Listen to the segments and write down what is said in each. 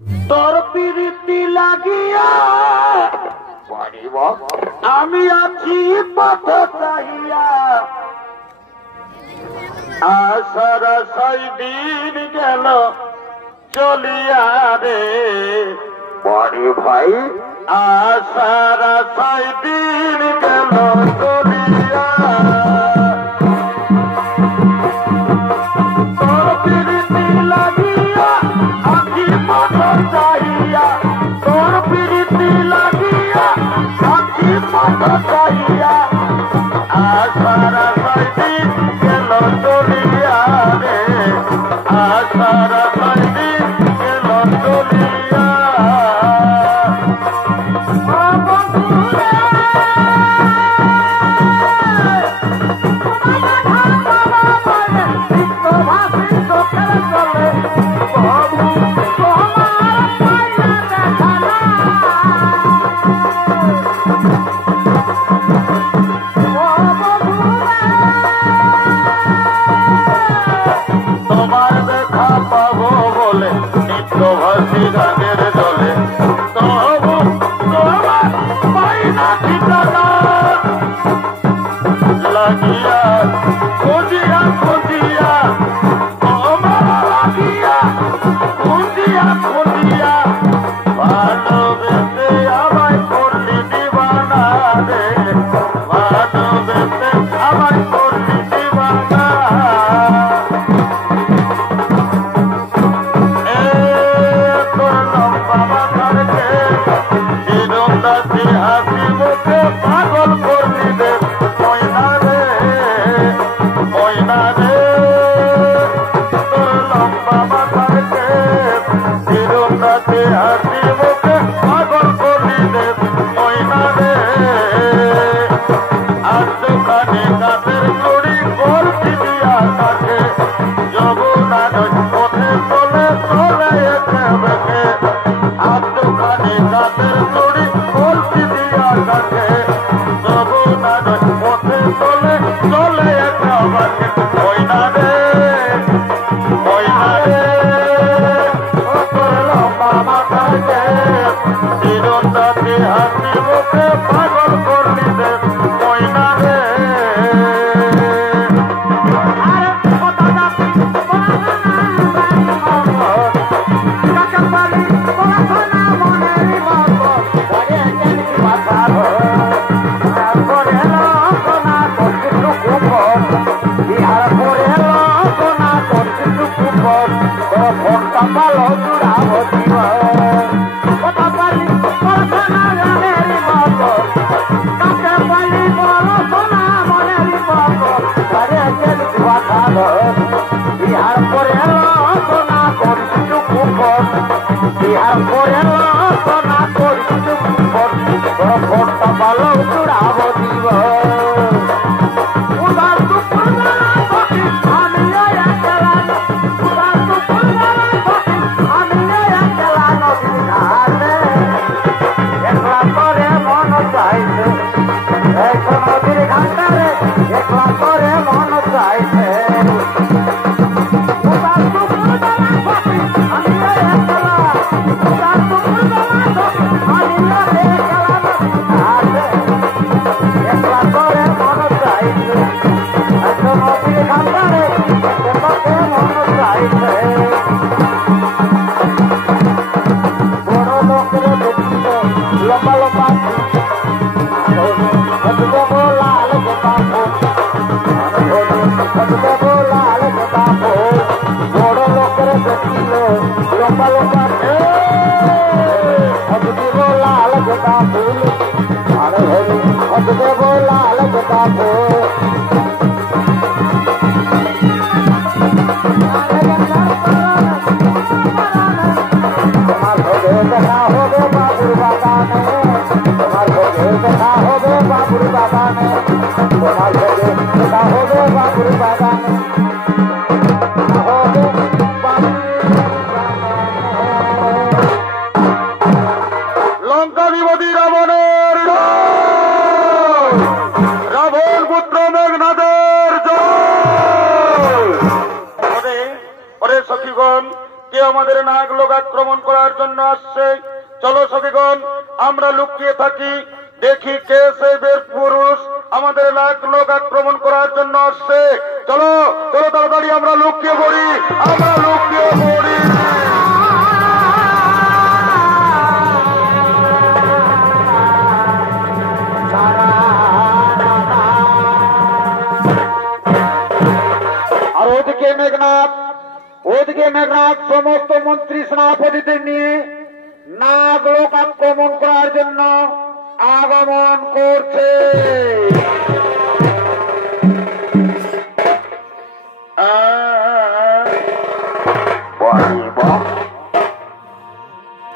তোর প্রীতি লাগিয়া আমি আছি পথ চাহিয়া আশার আশাই দিন গেল চলিয়া রে বড়ি ভাই আশার আশাই দিন গেল চলিয়া তোর প্রীতি লাগিয়া আছি পথ চাহিয়া তোর প্রীতি লাগিয়া আছি পথ চাহিয়া আশার আশাই দিন গেল চলিয়া রে আশার আশাই দিন গেল চলিয়া তোমার দেখা পাবো বলে নিত্যভাসী গানের জলে তবু তোমার পাই না ঠিকানা লাগিয়া খুঁজিয়া খুঁজিয়া তোমার লাগিয়া খুঁজিয়া খুঁজিয়া ভালোবেসে আমায় করলি দিবানা রে ভালোবেসে আমায় করলি দিবানা হাসি মুখে পাগল করলি রে ময়না রে ময়না রে তোর লম্বা মাথার চিরুন্দাতে হাসি মুখে পাগল করলি রে ময়না রে আজখানে কাদের চুরি করছি দিয়া কাছে যমুনা পথে চলে চলে এসে বেঁকে আজখানে কাদের চুরি করছি দিয়া কাছে যমুনা পথে চলে চলে এসে বেঁকে ময়না রে ময়না রে তোর লম্বা মাথার চিরুন্দাতে হাসি মুখে পাগল করলি রে ময়না রে বিহার করে সোনা করছি বিহার করে সোনা করছি তোর ফোনটা ভালো চূড়াব দিব উদার দুপুর আমি একলা উদার দুপুর আমি একলা নদীর ঘাটে একলা করে মন চাইছে এখন নদীর ঘাটে একলা করে মন চাইছে লঙ্কাধিপতি রাবণের রাবণ পুত্র মেঘনাদের জয়। সখীগণ, কে আমাদের নাগ লোক আক্রমণ করার জন্য আসছে। চলো সখীগণ আমরা লুকিয়ে থাকি, দেখি কে সেই বীর পুরুষ আমাদের নাগ লোক আক্রমণ করার জন্য আসছে। চলো চলো তাড়াতাড়ি আমরা লুকিয়ে পড়ি, আমরা লুকিয়ে পড়ি। আর ওদিকে মেঘনাথ সমস্ত মন্ত্রী সেনাপতিদের নিয়ে নাগ লোক আক্রমণ করার জন্য আগমন করছে।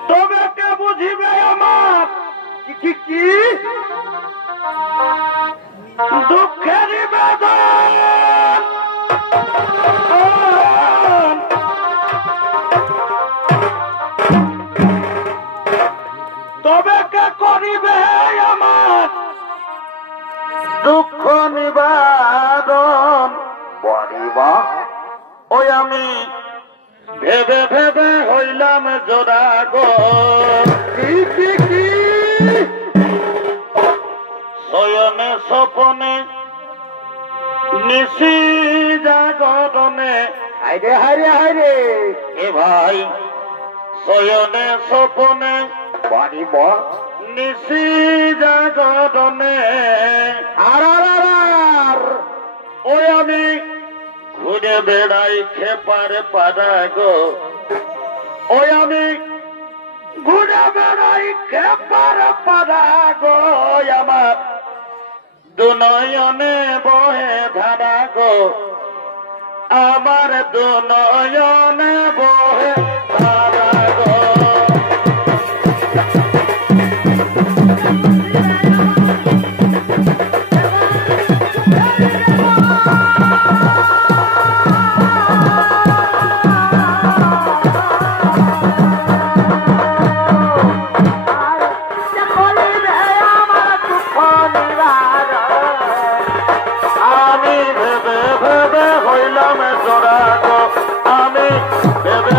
তবে কে বুঝিবে আমার কি কি দুঃখের বেদন, তবে কে করিবে আমার দুঃখ নিবারণ। বলিবা ওই আমি ভেবে ভেবে হইলাম জোড়া গো, কি শয়নে স্বপনে নিশি জাগরণে। হাইরে হাইরে হাইরে এ ভাই শয়নে স্বপনে বাড়িব নিশি জাগরণে আর ওই আমি ঘুরে বেড়াই খেপার পাড়া গো, ওই আমি ঘুরে বেড়াই খেপার পাড়া গো, আমার দুনয়নে বহে ধারা গো, আমার দুনয়নে বহে ধারা গো। আমি ভেবে ভেবে হইলাম জোড়া গো, আমি ভেবে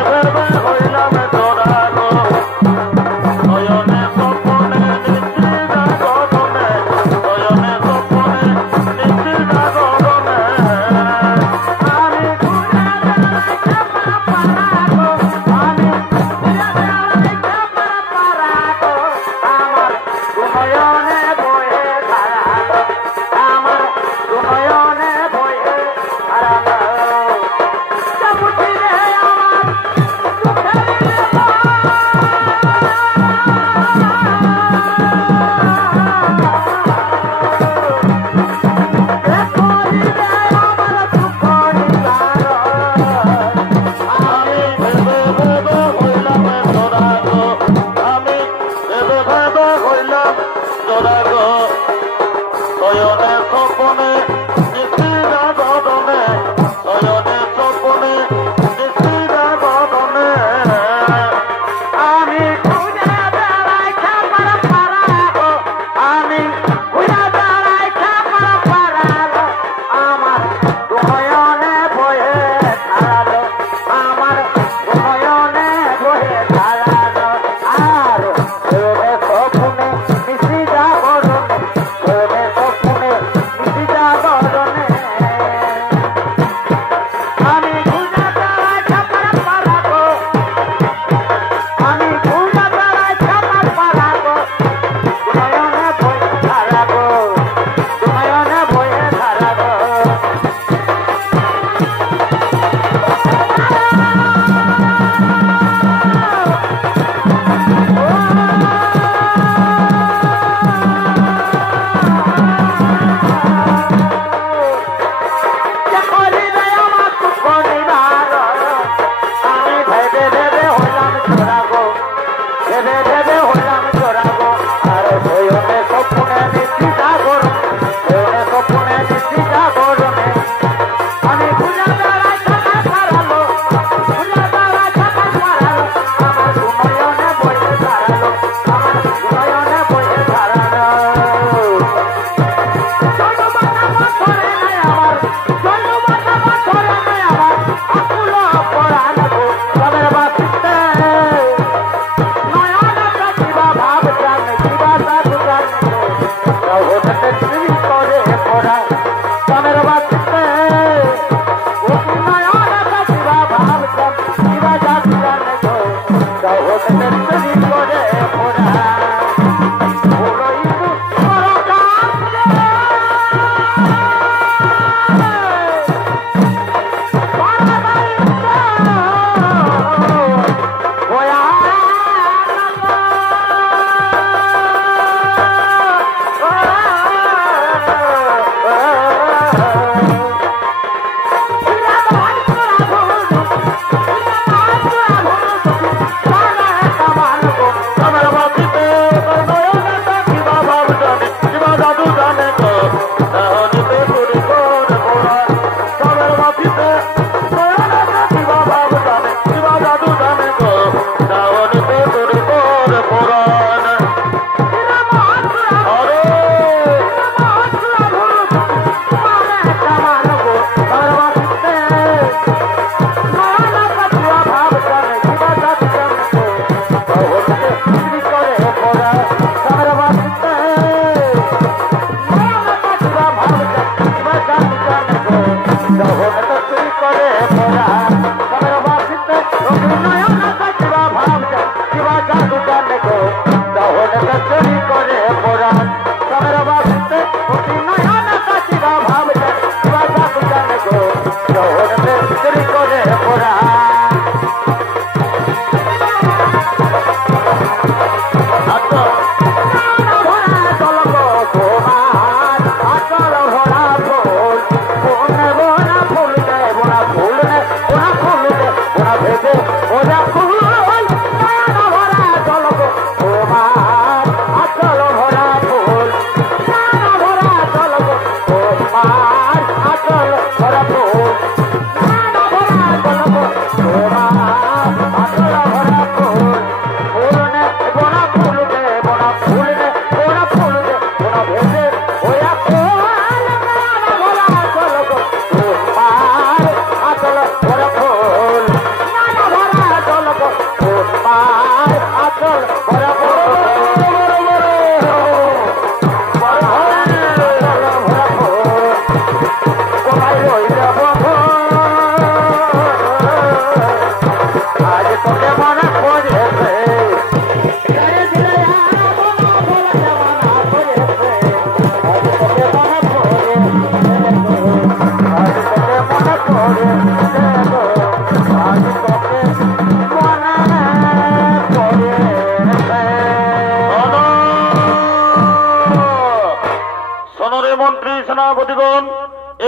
সেনাপতিগণ,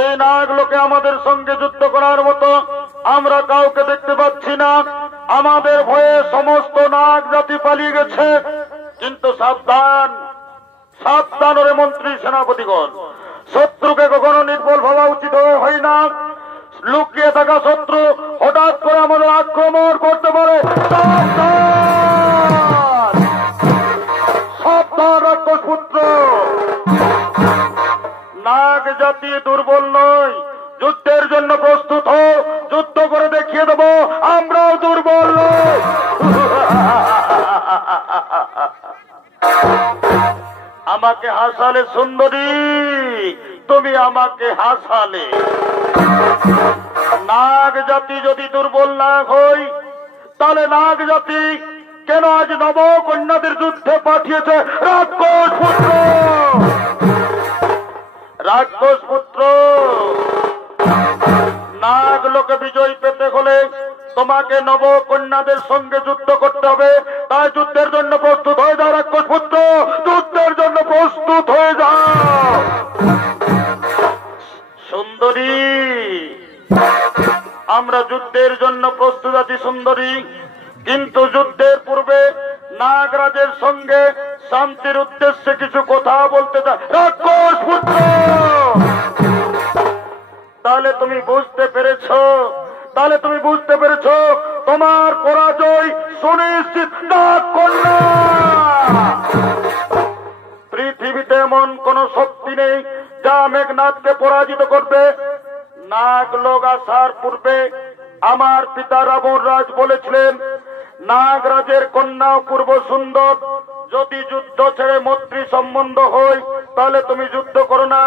এই নাগলোকে আমাদের সঙ্গে যুদ্ধ করার মতো আমরা কাউকে দেখতে পাচ্ছি না। আমাদের ভয়ে সমস্ত নাগ জাতি পালিয়ে গেছে। কিন্তু সাবধান, সাবধান রে মন্ত্রী সেনাপতিগণ, শত্রুকে কখনো নির্বল ভাবা উচিত হয় না। লুকিয়ে থাকা শত্রু হঠাৎ করে আমাদের আক্রমণ করতে পারে। সাবধান রাক্ষসপুত্র, নাগ জাতি দুর্বল নয়, যুদ্ধের জন্য প্রস্তুত হও। যুদ্ধ করে দেখিয়ে দেব আমরাও দুর্বল নই। আমাকে হাসালে সুন্দরী, তুমি আমাকে হাসালে। নাগ জাতি যদি দুর্বল না হই, তাহলে নাগ জাতি কেন আজ নবকন্যাদের যুদ্ধে পাঠিয়েছে? রাক্ষসপুত্র, রাক্ষসপুত্র, নাগ লোকে বিজয় পেতে হলে তোমাকে নবকন্যাদের সঙ্গে যুদ্ধ করতে হবে। তাই যুদ্ধের জন্য প্রস্তুত হয়ে যাও রাক্ষসপুত্র, যুদ্ধের জন্য প্রস্তুত হয়ে যাও। সুন্দরী, আমরা যুদ্ধের জন্য প্রস্তুত আছি সুন্দরী, কিন্তু যুদ্ধের পূর্বে নাগরাজের সঙ্গে শান্তির উদ্দেশ্যে কিছু কথা বলতে চাই। রাক্ষসপুত্র, তাহলে তুমি বুঝতে পেরেছ, তাহলে তুমি বুঝতে পেরেছ তোমার পরাজয় সুনিশ্চিত। নাগকন্যা, পৃথিবীতে এমন কোন শক্তি নেই যা মেঘনাথকে পরাজিত করবে। নাগ লোক আসার পূর্বে আমার পিতা রাবণ রাজ বলেছিলেন, নাগরাজের কন্যা পূর্ব সুন্দর, যদি যুদ্ধ ছেড়ে মৈত্রী সম্বন্ধ হয় তাহলে তুমি যুদ্ধ করো না।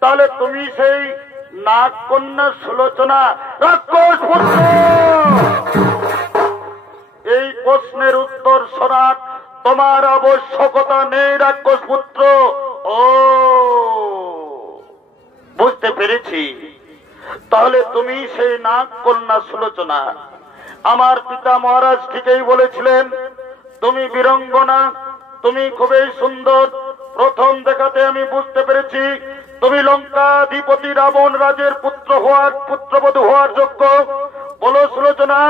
তাহলে তুমি সেই নাগ কন্যা সুলোচনা। রাক্ষসপুত্র, তোমার আবশ্যকতা নেই রাক্ষস পুত্র। ও বুঝতে পেরেছি, তাহলে তুমি সেই নাগ কন্যা সুলোচনা। আমার পিতা মহারাজ ঠিকই বলেছিলেন, তুমি বীরঙ্গনা, তুমি খুবই সুন্দর। প্রথম দেখাতে আমি বুঝতে পেরেছি তুমি লঙ্কাধিপতি রাবণ রাজের পুত্রবধূ হওয়ার যোগ্য। বলো সুলোচনা,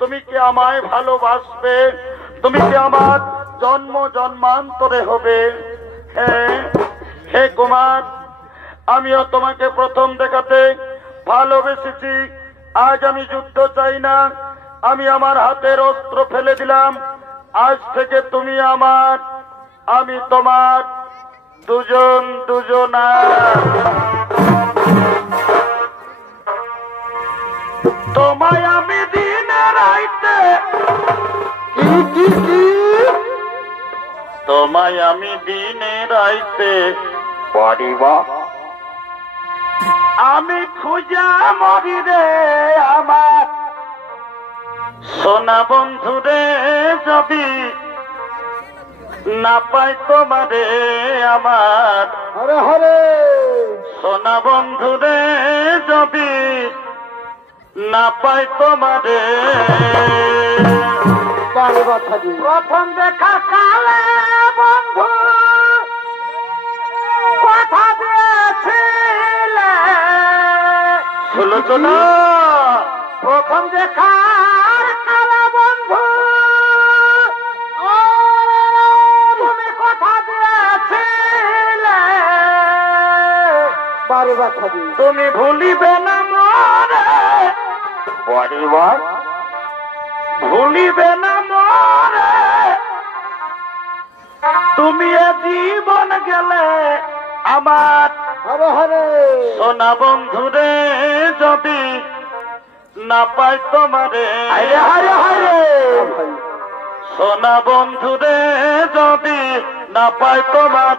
তুমি কি আমায় ভালোবাসবে? তুমি কি আমার জন্ম জন্মান্তরে হবে? হ্যাঁ হে কুমার, আমিও তোমাকে প্রথম দেখাতে ভালোবেসেছি। আজ আমি যুদ্ধ চাই না, আমি আমার হাতের অস্ত্র ফেলে দিলাম। আজ থেকে তুমি আমার, আমি তোমার, দুজন দুজনা। তোমায় আমি দিনে রাইতে, তোমায় আমি দিনে রাইতে পড়িবা, আমি খুঁজা মরি রে আমার সোনা বন্ধু রে। যদি না পাই তোমারে আমার, হরে হরে সোনা বন্ধু রে, যদি না পাই তোমারে। প্রথম দেখা কালে বন্ধু কথা দিয়েছিলে, সুলোচনা, প্রথম দেখার কালে বন্ধু তুমি কথা দিয়েছিলে। বারে বাছা দি তুমি ভুলিবে না মরে, পরিবার ভুলিবে না মরে। তুমি এ জীবন গেলে আমার, হরে হরে সোনা বন্ধু রে, যদি না পাই তোমারে। হরে হরে হরে সোনা বন্ধু রে, যদি না পাই তোমার।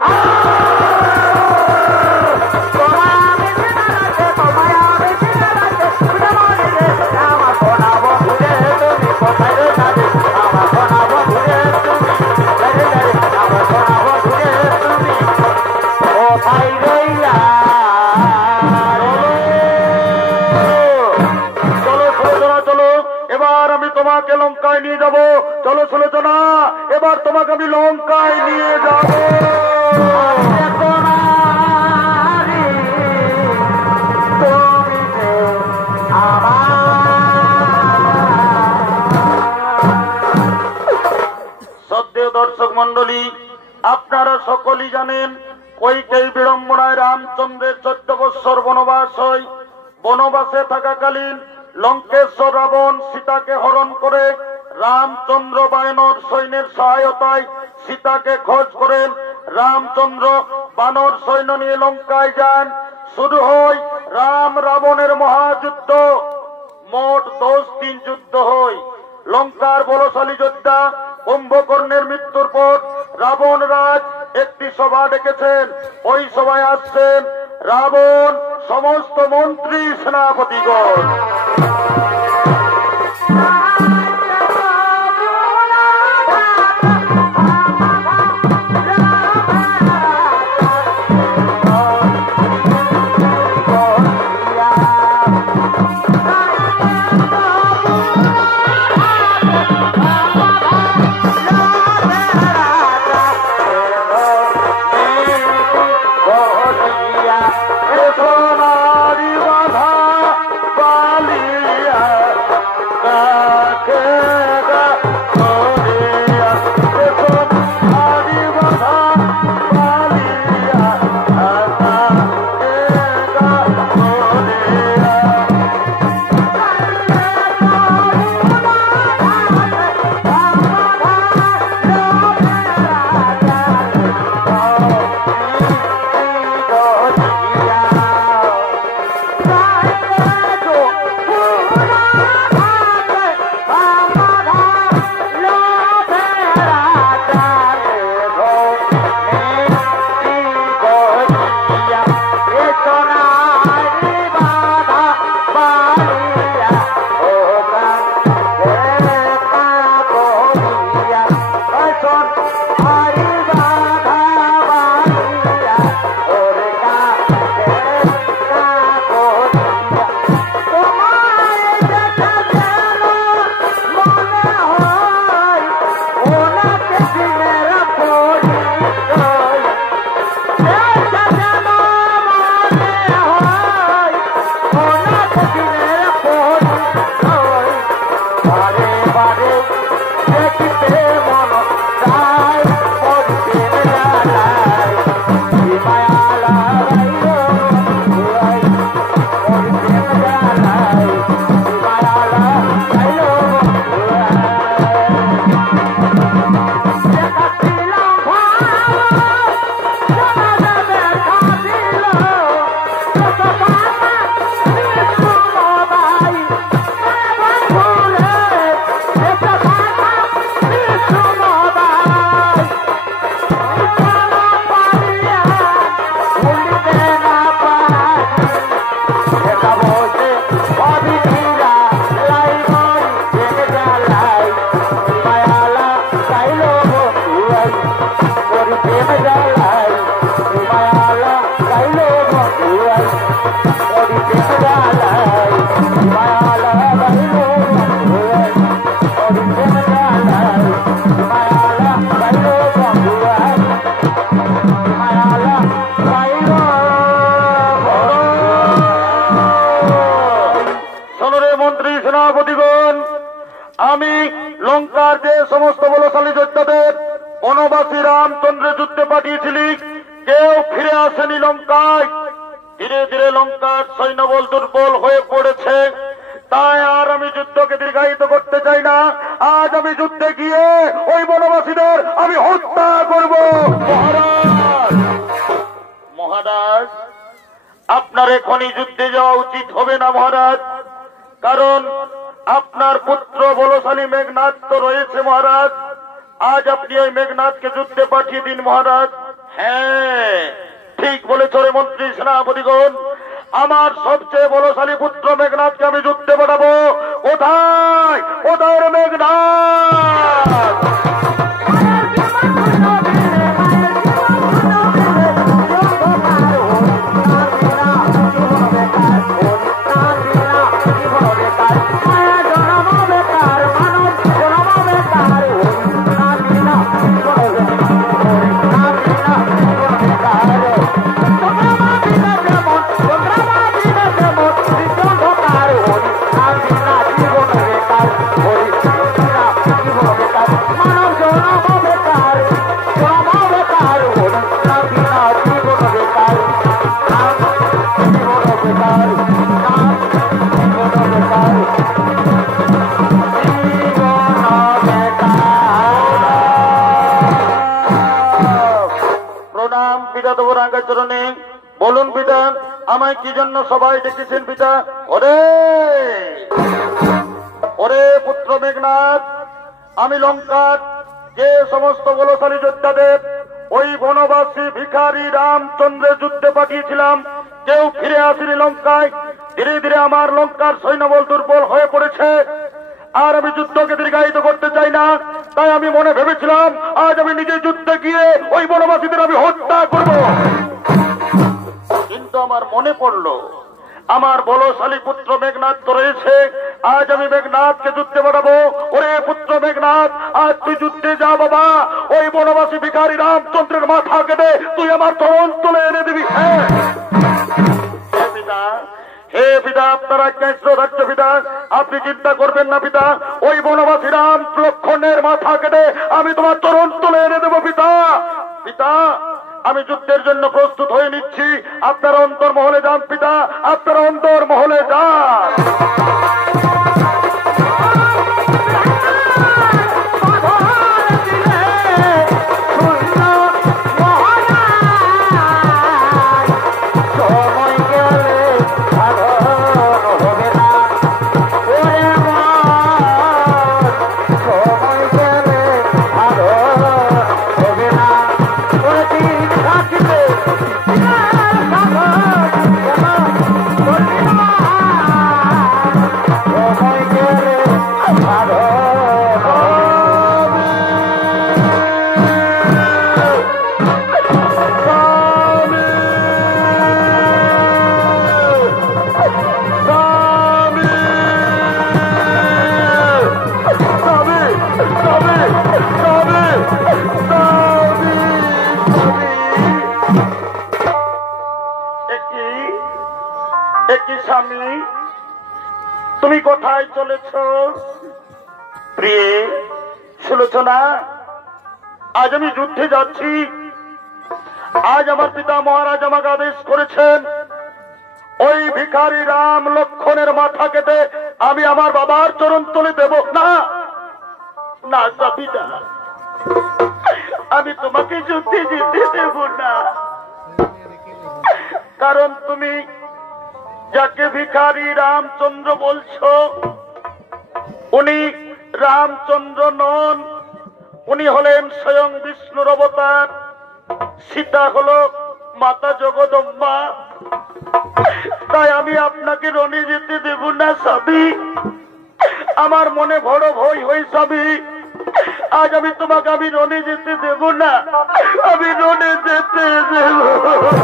তোমাকে লঙ্কায় নিয়ে যাব। চলো সুলোচনা, এবার তোমাকে আমি লঙ্কায় নিয়ে যাব। শ্রদ্ধেয় দর্শক মন্ডলী, আপনারা সকলেই জানেন কইকেয়ী বিড়ম্বনায় রামচন্দ্রের 14 বৎসর বনবাস হয়। বনবাসে থাকাকালীন লঙ্কেশ্বর রাবণ সীতাকে হরণ করে রামচন্দ্র বানর সৈন্যের সহায়তায় সীতাকে খোঁজ করেন। রামচন্দ্র বানর সৈন্য নিয়ে লঙ্কায় যান। শুরু হয় রাম রাবণের মহাযুদ্ধ। মোট 10 দিন যুদ্ধ হয়। লঙ্কার বলশালী যোদ্ধা কুম্ভকর্ণের মৃত্যুর পর রাবণ রাজ একটি সভা ডেকেছেন। ওই সভায় আসছেন রাবণ, সমস্ত মন্ত্রী, সেনাপতিগণ। সোনারি বাধা বাল যে সমস্ত বলশালী যোদ্ধাদের বনবাসী রামচন্দ্রের যুদ্ধে পাঠিয়েছিলি, কেউ ফিরে আসেনি লঙ্কায়। ধীরে ধীরে লঙ্কার সৈন্যবল দুর্বল হয়ে পড়েছে। তাই আর আমি যুদ্ধকে দীর্ঘায়িত করতে চাই না। আজ আমি যুদ্ধে গিয়ে ওই বনবাসীদের আমি হত্যা করব। মহারাজ, মহারাজ, আপনার এখনই যুদ্ধে যাওয়া উচিত হবে না মহারাজ, কারণ আপনার পুত্র বলশালী মেঘনাদ তো রয়েছে মহারাজ। আজ আপনি ওই মেঘনাদকে যুদ্ধে পাঠিয়ে দিন মহারাজ। হ্যাঁ, ঠিক বলেছ রে মন্ত্রী সেনাপতিগণ, আমার সবচেয়ে বলশালী পুত্র মেঘনাদকে আমি যুদ্ধে পাঠাবো। কোথায় কোথায় রে মেঘনাদ? চরণে বলুন পিতা, আমায় কি জন্য সবাই ডেকেছেন পিতা? ওরে ওরে পুত্র মেঘনাদ, আমি লঙ্কার যে সমস্ত বলশালী যোদ্ধাদের ওই বনবাসী ভিখারি রামচন্দ্রের যুদ্ধে পাঠিয়েছিলাম, কেউ ফিরে আসেনি লঙ্কায়। ধীরে ধীরে আমার লঙ্কার সৈন্যবল দুর্বল হয়ে পড়েছে। আর আমি যুদ্ধকে দীর্ঘায়িত করতে চাই না। তাই আমি মনে ভেবেছিলাম আজ আমি নিজে যুদ্ধে গিয়ে ওই বনবাসীদের আমি হত্যা করব। কিন্তু আমার মনে পড়লো আমার বলশালী পুত্র মেঘনাদ তো রয়েছে। আজ আমি মেঘনাদকে যুদ্ধে পাঠাবো। ওরে পুত্র মেঘনাদ, আজ তুই যুদ্ধে যা বাবা। ওই বনবাসী ভিখারি রামচন্দ্রের মাথা কেটে তুই আমার তরণ তুলে এনে দিবি। হ্যাঁ পিতা, হে পিতা, আপনারা রাজ্য পিতা, আপনি চিন্তা করবেন না পিতা। ওই বনবাসী রাম লক্ষণের মাথা কেটে আমি তোমার তরণ তুলে এনে দেবো পিতা। পিতা, আমি যুদ্ধের জন্য প্রস্তুত হয়ে নিচ্ছি। আপনারা অন্তর্মহলে যান পিতা, আপনারা অন্তর্মহলে যান। তুমি কোথায় চলেছ প্রিয়ে? শুনেছ না, আজ আমি যুদ্ধে যাচ্ছি। আজ আমার পিতা মহারাজ আমাকে আদেশ করেছেন ওই ভিখারি রাম লক্ষণের মাথা কেটে আমি আমার বাবার চরণ তুলে দেব না। না পিতা, আমি তোমাকে যুদ্ধে যেতে দেব না। কারণ তুমি যাকে ভিখারি রামচন্দ্র বলছো, উনি রামচন্দ্র নন, উনি হলেন স্বয়ং বিষ্ণুর অবতার। সীতা হলো মাতা জগদম্বা। তাই আমি আপনাকে রণে যেতে দেব না স্বামী। আমার মনে বড় ভয় হয় স্বামী। আজ আমি তোমাকে আমি রণে যেতে দেব না। আমি রণে যেতে দেব না।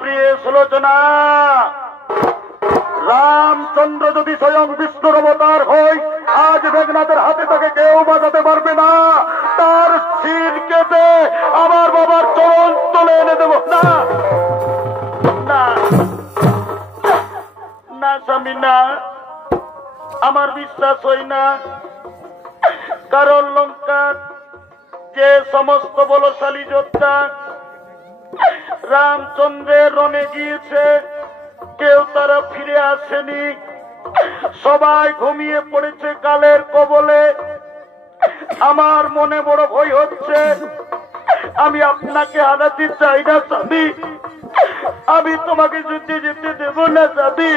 প্রিয় সুলোচনা, রামচন্দ্র যদি স্বয়ং বিষ্ণুর অবতার হয়, আজ মেঘনাদের হাতে তাকে কেউ বাঁচাতে পারবে না। তার শির কেটে আমার বাবার চরণ তুলে এনে দেব না। না স্বামী না, আমার বিশ্বাস হয় না। কারণ লঙ্কার যে সমস্ত বলশালী যোদ্ধা রামচন্দ্রের রণে গিয়েছে, কেউ তারা ফিরে আসেনি, সবাই ঘুমিয়ে পড়েছে কালের কবলে। আমার মনে বড় ভয় হচ্ছে, আমি আপনাকে হারাতে চাই না স্বামী। আমি তোমাকে যুদ্ধে যেতে দেব না স্বামী,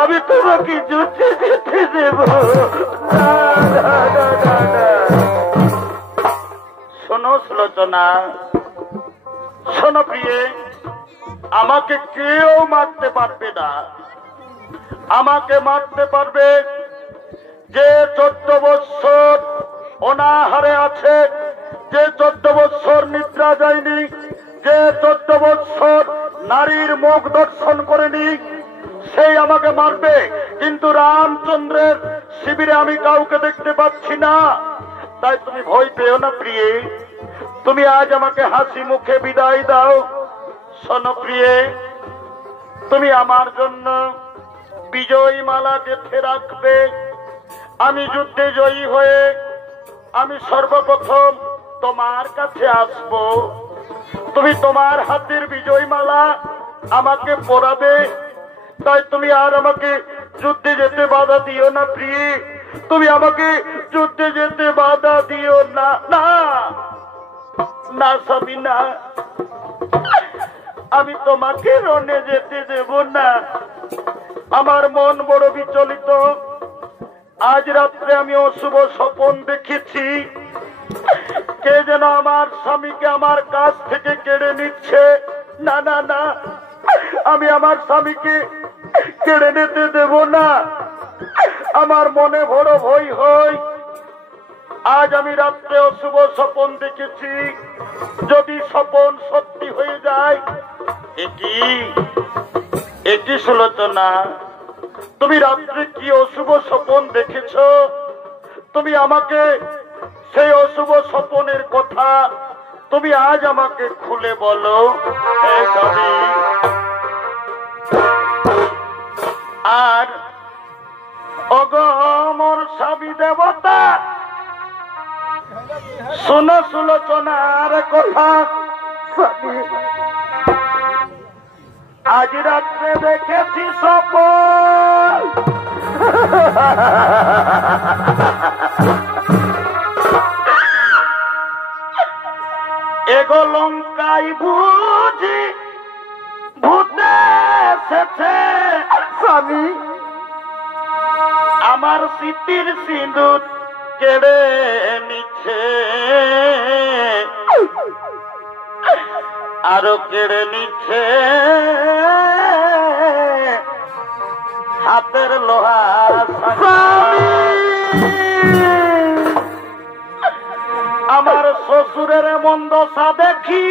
আমি তোমাকে যুদ্ধে যেতে দেব না। শোনো সুলোচনা, শোনো প্রিয়ে, আমাকে কেউ মারতে পারবে না। আমাকে মারতে পারবে যে 14 বৎসর অনাহারে আছে, যে 14 বৎসর নিদ্রা যায়নি, যে 14 বৎসর নারীর মুখ দর্শন করেনি, সেই আমাকে মারবে। কিন্তু রামচন্দ্রের শিবিরে আমি কাউকে দেখতে পাচ্ছি না। তাই তুমি ভয় পেও না প্রিয়ে, তুমি আজ আমাকে হাসি মুখে বিদায় দাও। শোনো প্রিয়ে, তুমি আমার জন্য বিজয়ী মালা গেঁথে রাখবে। আমি যুদ্ধে জয়ী হয়ে আমি সর্বপ্রথম তোমার কাছে আসব। তুমি তোমার হাতের বিজয়ী মালা আমাকে পরাবে। তাই তুমি আর আমাকে যুদ্ধে যেতে বাধা দিও না প্রিয়ে, তুমি আমাকে যুদ্ধে যেতে বাধা দিও না। না না স্বামী না, আমি তোমাকে রণে যেতে দেব না। আমার মন বড় বিচলিত। আজ রাত্রে আমি অশুভ স্বপ্ন দেখেছি, কে যেন আমার স্বামীকে আমার কাছ থেকে কেড়ে নিচ্ছে। না না না, আমি আমার স্বামীকে কেড়ে নিতে দেব না। আমার মনে বড় ভয় হয়। আজ আমি রাত্রে অশুভ স্বপ্ন দেখেছি, যদি স্বপ্ন সত্যি হয়ে যায়। একই সুলোচনা, তুমি রাত্রে কি অশুভ স্বপ্ন দেখেছ? তুমি আমাকে সেই অশুভ স্বপ্নের কথা তুমি আজ আমাকে খুলে বলো। আর অগমর স্বামী দেবতা, শোনো সুলোচনার কথা। আজ রাত্রে দেখেছি স্বপ্ন, এগো লঙ্কায় বুঝি ভূতে এসেছে স্বামী, আমার স্মৃতির সিঁদুর কেড়ে নিচ্ছে, আরো কেড়ে নিচ্ছে হাতের লোহা। আমার শ্বশুরের মন্দ দশা দেখি,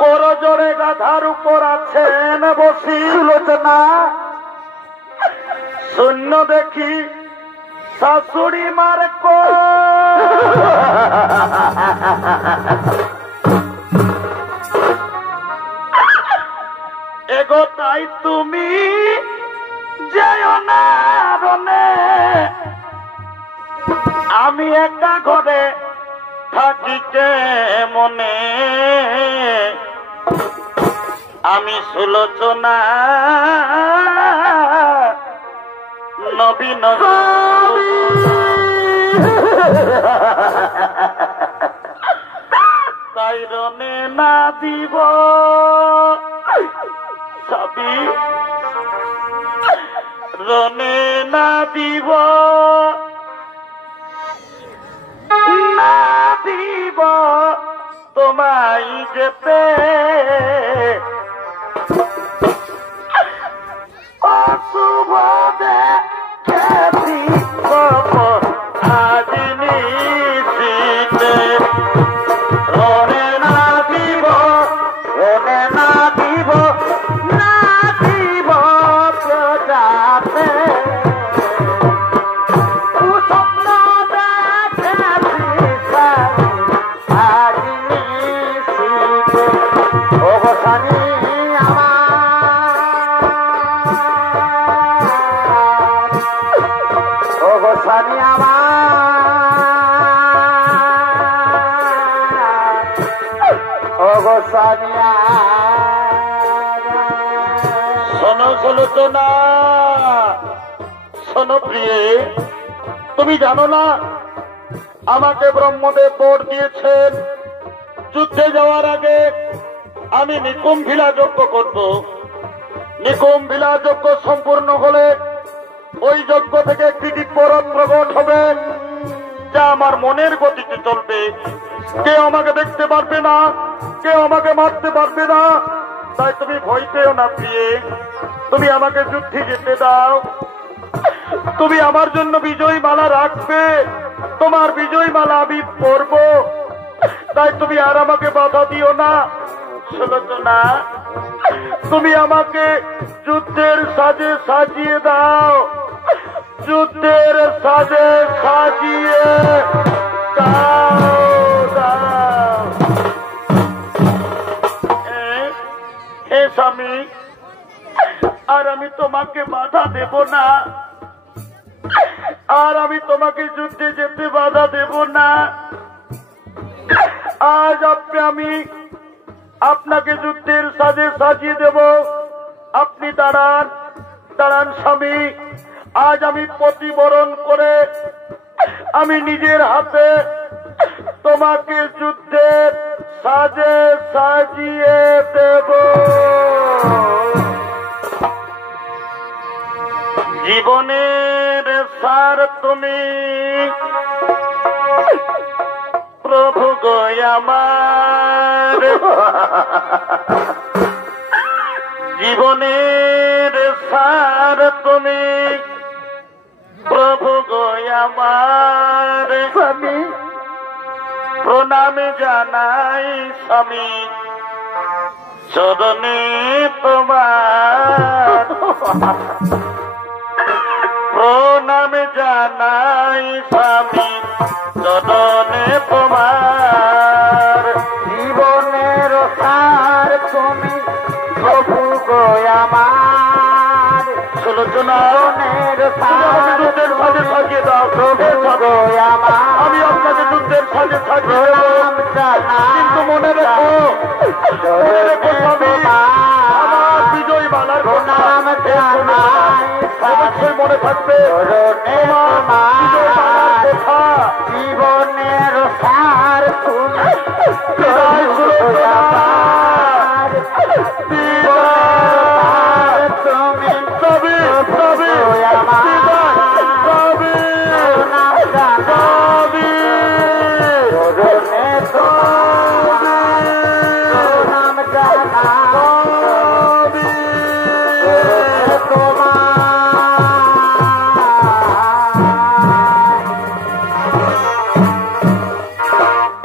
করজোড়ে গাধার উপর আছেন বসি সুলোচনা। শূন্য দেখি শাশুড়ি মার এগো, তাই তুমি যেও না রণে, আমি একটা ঘরে থাকিতে মনে। আমি সুলোচনা নবীন তাই রণে না দিব সবই, রণে না দিব না দিব তোমায় যেতে। অশুভ দেখেছি আজ নিশিতে, রণে না দিব, রণে না দিব, না দিব প্রজাতে। স্বপ্ন দেখেছি আজ নিশিতে, ও বসানি সানি আমার ওগো সানিয়া শোনো সুলোচনা, শোনো প্রিয়ে, তুমি জানো না আমাকে ব্রহ্মদেব বর দিয়েছেন যুদ্ধে যাওয়ার আগে আমি নিকুম্ভিলা যজ্ঞ করব। নিকুম্ভিলা যজ্ঞ সম্পূর্ণ হলে ওই যজ্ঞ থেকে একটি দিব্যরথ প্রকট হবে, যা আমার মনের গতিতে চলবে। কেউ আমাকে দেখতে পারবে না, কেউ আমাকে মারতে পারবে না। তাই তুমি ভয় পেও না প্রিয়ে, তুমি আমাকে যুদ্ধে যেতে দাও। তুমি আমার জন্য বিজয়ী মালা রাখবে, তোমার বিজয়ী মালা আমি পরব। তাই তুমি আর আমাকে বাধা দিও না সুলোচনা। তুমি আমাকে যুদ্ধের সাজে সাজিয়ে দাও, যুদ্ধের সাজে সাজিয়ে দাও। হে স্বামী, আর আমি তোমাকে বাধা দেব না, আর আমি তোমাকে যুদ্ধে যেতে বাধা দেব না। আজ আমি আপনাকে যুদ্ধের সাজে সাজিয়ে দেব। আপনি দাঁড়ান, দাঁড়ান স্বামী। আজ আমি প্রতিবরণ করে আমি নিজের হাতে তোমাকে যুদ্ধের সাজে সাজিয়ে দেব। জীবনের সার তুমি প্রভু গো আমার, জীবনের সার তুমি প্রভু গো আমার। স্বামী প্রণামে জানাই স্বামী চরণে তোমার, প্রণামে জানাই স্বামী চরণে তোমার। জীবনের সার তুমি প্রভু গো আমার, সুলোচনা, যুদ্ধের সাজে সাজিয়ে দাও প্রভু গো আমার। আমি আপনাকে যুদ্ধের সাজে সাজিয়ে দেব, কিন্তু মনে রেখো, মনে রেখো স্বামী, আমার বিজয় মালার কথা অবশ্যই মনে থাকবে। তোমার বিজয় মালার কথা জীবনের সার তুমি বিদায় সুলোচনা, বিদায় তুমি সবই সবই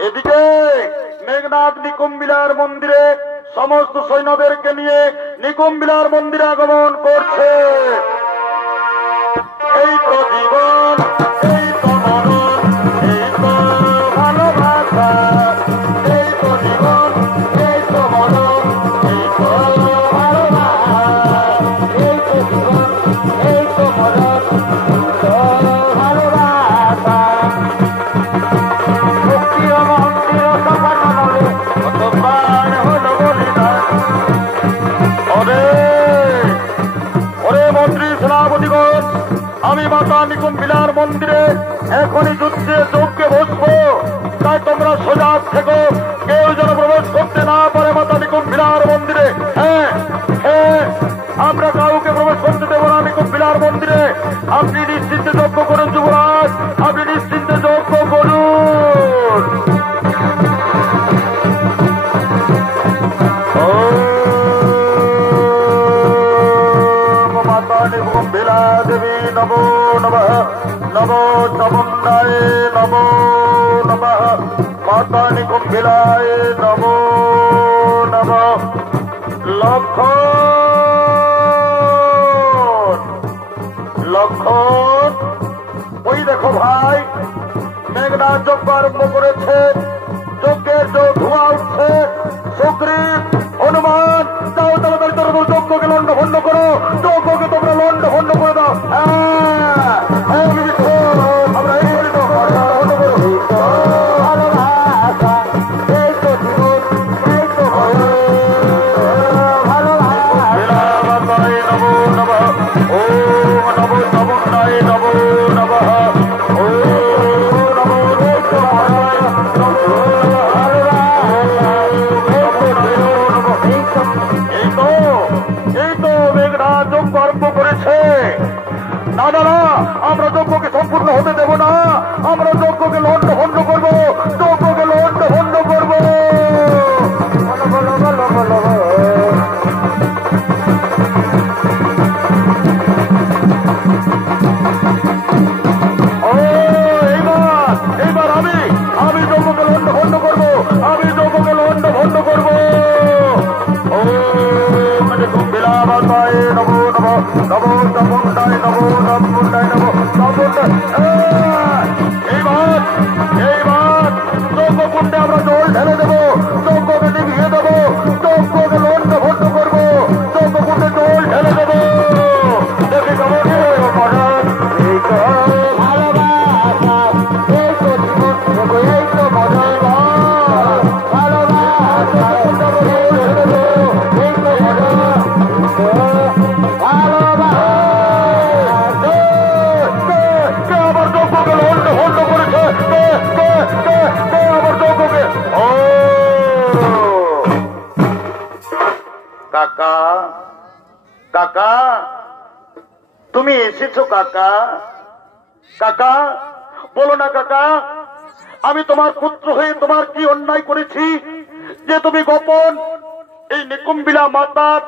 এদিকে মেঘনাথ নিকুম্বিলার মন্দিরে সমস্ত সৈন্যদেরকে নিয়ে নিকুম্বিলার মন্দিরে আগমন করছে। এই তো জীবন, এই তো মরণ, এই তো ভালোবাসা। এই তো জীবন, এই তো মরণ, এই তো ভালোবাসা। এই তো জীবন, এই তো মরণ, এই তো ভালোবাসা। মুক্তির মন্দির সমানলে কতবার হলো বলিদান। ওরে ওরে মন্ত্রী সেনাপতিগণ, আমি মাতা নিকুম্বিলার মন্দিরে এখনই যুদ্ধে যজ্ঞে বসবো। তাই তোমরা সজাগ থেকো, কেউ যেন প্রবেশ করতে না পারে মাতা নিকুম্বিলার মন্দিরে। হ্যাঁ হ্যাঁ, আমরা কাউকে প্রবেশ করতে দেবো না নিকুম্বিলার মন্দিরে। আপনি নিশ্চিন্তে যজ্ঞ করুন যুবরাজ, আপনি নিশ্চিন্তে যজ্ঞ করুন। মাতা নিকুম্বিলা দেবী নমো নমঃ, নমো চামুণ্ডায় নমো নমঃ, মাতা নিকুম্বিলায় নমো নমঃ। লক্ষণ লক্ষণ, ওই দেখো ভাই, মেঘনাথ যজ্ঞ আরম্ভ করেছে, যজ্ঞের যে ধোঁয়া উঠছে। সুগ্রীব, হনুমান, যাও তাড়াতাড়ি তোমরা যজ্ঞকে লন্ড ভন্ড করো, যজ্ঞকে তোমরা লন্ড ভন্ড করে দাও। হ্যাঁ হ্যাঁ বিভীষণ, মেঘনা যজ্ঞ আরম্ভ করেছে। না না না, আমরা যজ্ঞকে সম্পূর্ণ হতে দেব না। আমরা যজ্ঞকে লন্ড ভন্ড করবো, যজ্ঞকে লন্ড ভন্ড করবো। এইবার আমি যজ্ঞকে লন্ড ভন্ড করবো, আমি যজ্ঞকে লন্ড ভন্ড করবো। ও বিলাবাসায় নমো নমো, নমো চামুণ্ডায় নমো, চামুণ্ডায় নমো, চামুণ্ডায়। এইবার যজ্ঞকুণ্ডে আমরা জল ঢেলে দেবো, যজ্ঞকে নিভিয়ে দেবো, যজ্ঞকে লন্ড ভন্ড করবো, যজ্ঞকুণ্ডে জল ঢেলে দেবো। দেখি কেমন কাকা, কাকা তুমি এসেছো কাকা? কাকা বলো না কাকা, আমি তোমার পুত্র হয়ে তোমার কি অন্যায় করেছি যে তুমি গোপন এই নিকুম্বিলা মাতার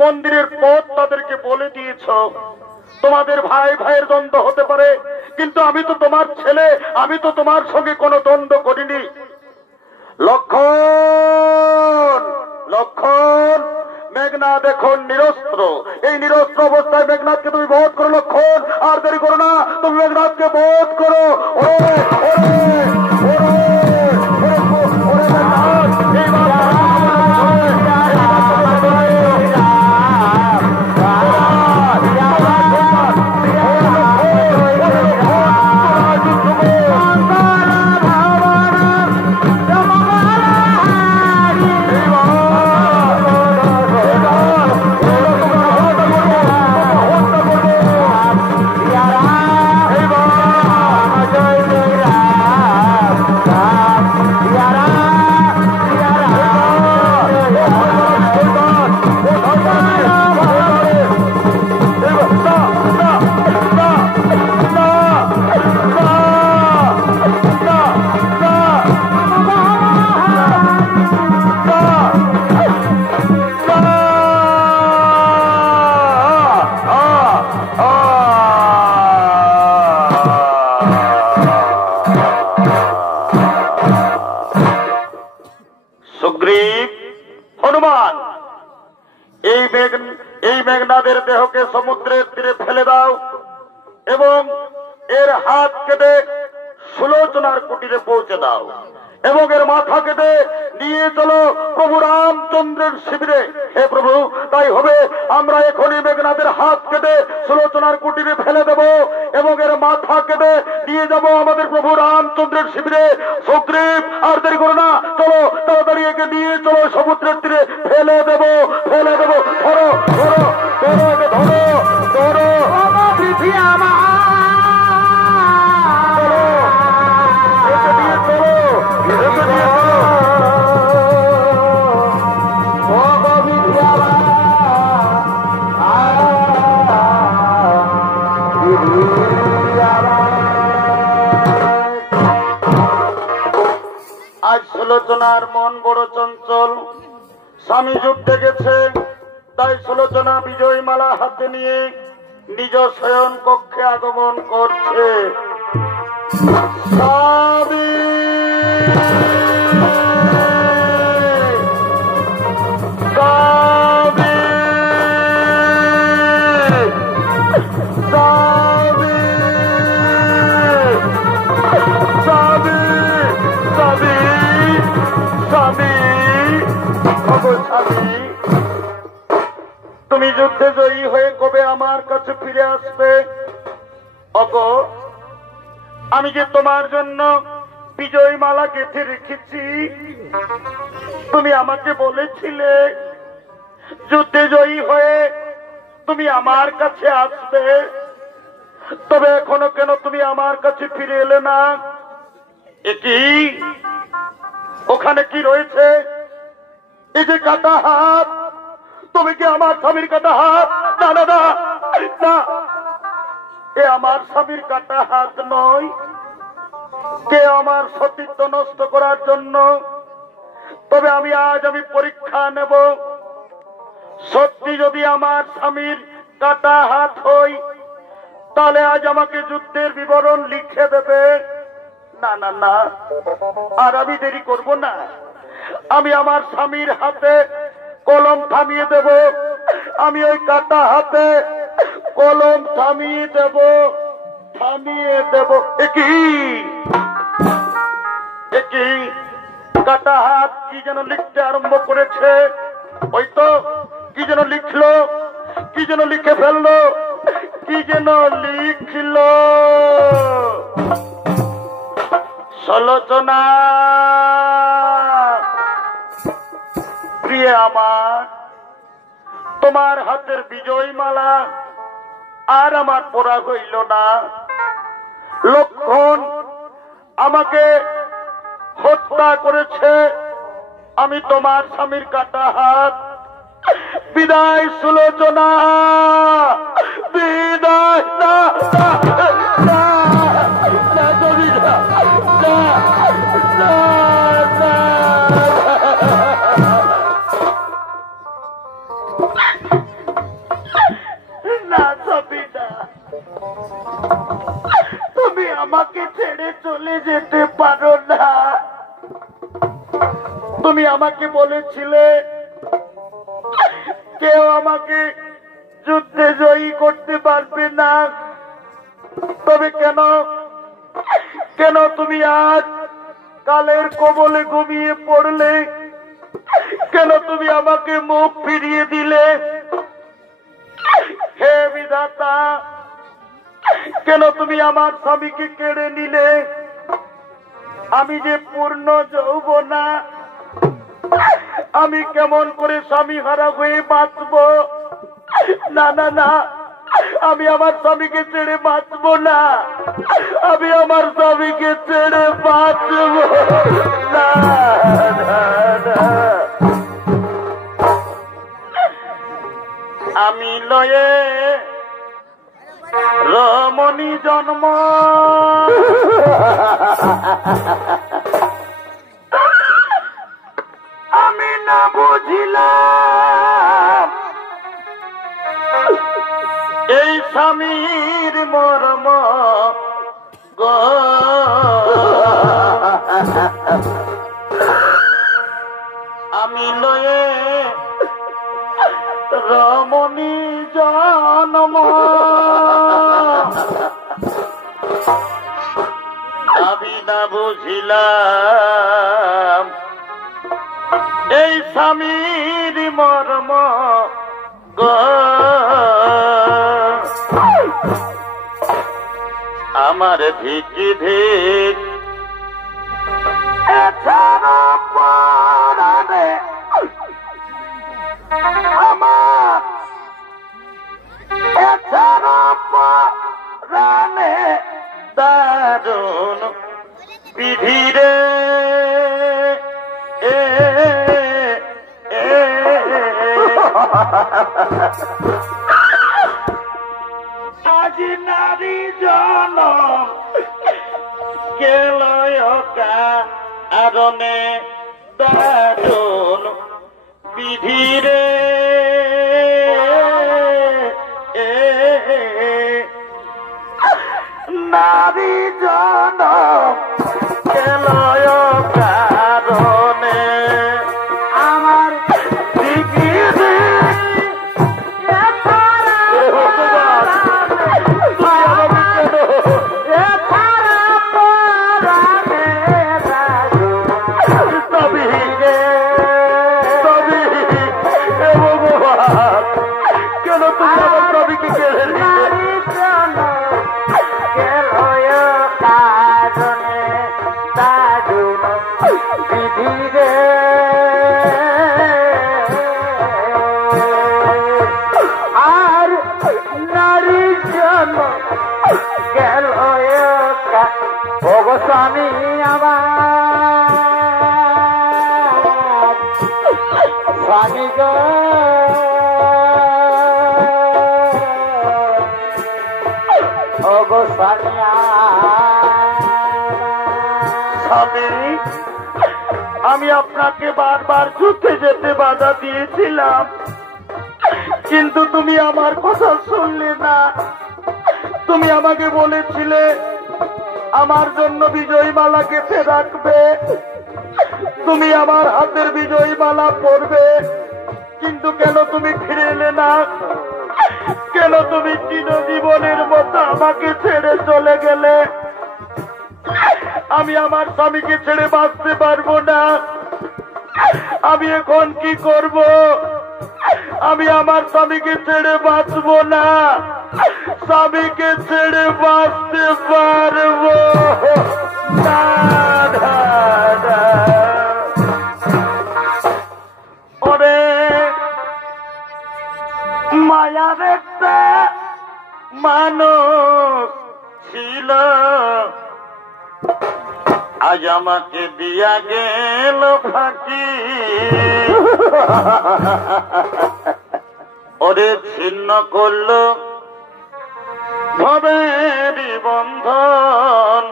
মন্দিরের পথ তাদেরকে বলে দিয়েছ? তোমাদের ভাই ভাইয়ের দ্বন্দ্ব হতে পারে, কিন্তু আমি তো তোমার ছেলে, আমি তো তোমার সঙ্গে কোনো দ্বন্দ্ব করিনি। লক্ষণ, লক্ষণ, মেঘনাথ এখন নিরস্ত্র। এই নিরস্ত্র অবস্থায় মেঘনাথকে তুমি বধ করো লক্ষণ, আর দেরি করো না, তুমি মেঘনাথকে বধ করো। ওরে ওরে ওরে ওরে মেঘনাথ, হনুমান, এই মেঘনাদের দেহকে সমুদ্রের তীরে ফেলে দাও এবং এর হাত কেটে সুলোচনার কুটিরে পৌঁছে দাও এবং এর মাথা কেটে নিয়ে চলো প্রভু রামচন্দ্রের শিবিরে। হে প্রভু, তাই হবে। আমরা এখনই মেঘনাদের হাত কেটে সুলোচনার কুটিরে ফেলে দেব এবং এর মাথা কেটে নিয়ে যাব আমাদের প্রভু রামচন্দ্রের শিবিরে। সুগ্রীব, আর দেরি করো না, চলো তাড়াতাড়ি একে নিয়ে চলো সমুদ্রের তীরে ফেলে দেব, ফেলে দেব। ধরো ধরো ধরো, একে ধরো ধরো। আজ সুলোচনার মন বড় চঞ্চল, স্বামী যুদ্ধে গেছে, তাই সুলোচনা বিজয় মালা হাতে নিয়ে নিজ শয়ন কক্ষে আগমন করছে। স্বামী স্বামী স্বামী স্বামী স্বামী স্বামী, স্বামী তুমি যুদ্ধে জয়ী হয়ে কবে আমার কাছে ফিরে আসবে? অগো, আমি যে তোমার জন্য বিজয় মালা গেঁথে রেখেছি, তুমি আমাকে বলেছিলে যুদ্ধে জয়ী হয়ে তুমি আমার কাছে আসবে, তবে এখনো কেন তুমি আমার কাছে ফিরে এলে না? একই ওখানে কি রয়েছে? এই যে কাটা হাত, তুমি কি আমার স্বামীর কাটা হাত? না না না না, এ আমার স্বামীর কাটা হাত নয়। কে আমার সতীত্ব নষ্ট করার জন্য? তবে আজ আমি পরীক্ষা নেব, সত্যি যদি আমার স্বামীর কাটা হাত হই তাহলে আজ আমাকে যুদ্ধের বিবরণ লিখে দেবে। না না না, আর আমি দেরি করব না। আমি আমার স্বামীর হাতে কলম থামিয়ে দেব। আমি ওই কাটা হাতে কলম থামিয়ে দেব, থামিয়ে দেব। একই কাটা হাত কি যেন লিখতে আরম্ভ করেছে। ওই তো কি যেন লিখলো, কি যেন লিখে ফেললো, কি যেন লিখলো। সলোচনা প্রিয় আমার, তোমার হাতের বিজয় মালা আর আমার পরা হইল না। লক্ষণ আমাকে হত্যা করেছে, আমি তোমার স্বামীর কাটা হাত। বিদায় সুলোচনা, বিদায়। না না না, তুমি না, না না না। না সবিতা, তুমি আমাকে ছেড়ে চলে যেতে পারো না। তুমি আমাকে বলেছিলে কেউ আমাকে যুদ্ধে জয়ী করতে পারবে না। তবে কেন কেন তুমি আজ কালের কবলে ঘুমিয়ে পড়লে? কেন তুমি আমাকে মুখ ফিরিয়ে দিলে? হে বিধাতা, কেন তুমি আমার স্বামীকে কেড়ে নিলে? আমি যে পূর্ণ যৌবনা, আমি কেমন করে স্বামী হারা হয়ে বাঁচব? না না না, আমি আমার স্বামীকে ছেড়ে বাঁচব না। আমি আমার স্বামীকে ছেড়ে বাঁচব না। আমি লয়ে রমণী জন্ম, আমি না বুঝিলাম এই স্বামীর মর্ম গো। আমি লয়ে রমণী জন্ম, আমি না বুঝিলাম এই স্বামীর মর্ম গো। আমার ধিকি ধিক পরাণে, আমার পরাণে দারুণ বিধিরে। আজি নারী জনম গেল কারণে দারুণ বিধিরে। নারী জনম গেল কারণে আমার স্বামী আমার স্বামী গো। স্বামী, আমি আপনাকে বারবার যুদ্ধে যেতে বাধা দিয়েছিলাম, কিন্তু তুমি আমার কথা শুনলে না। তুমি আমাকে বলেছিলে আমার জন্য বিজয়ী মালা গেঁথে রাখবে, তুমি আমার হাতের বিজয়ী মালা পরবে, কিন্তু কেন তুমি ফিরে এলে না? কেন তুমি চিরজীবনের মতো আমাকে ছেড়ে চলে গেলে? আমি আমার স্বামীকে ছেড়ে বাঁচতে পারবো না। আমি এখন কি করব? আমি আমার স্বামীকে ছেড়ে বাঁচবো না, স্বামীকে ছেড়ে বাঁচতে পারবো না। ওরে মায়ার একটা মানুষ ছিল, আজ আমাকে দিয়া গেল ফাঁকি। ওরে ছিন্ন করলো ভবের বন্ধন।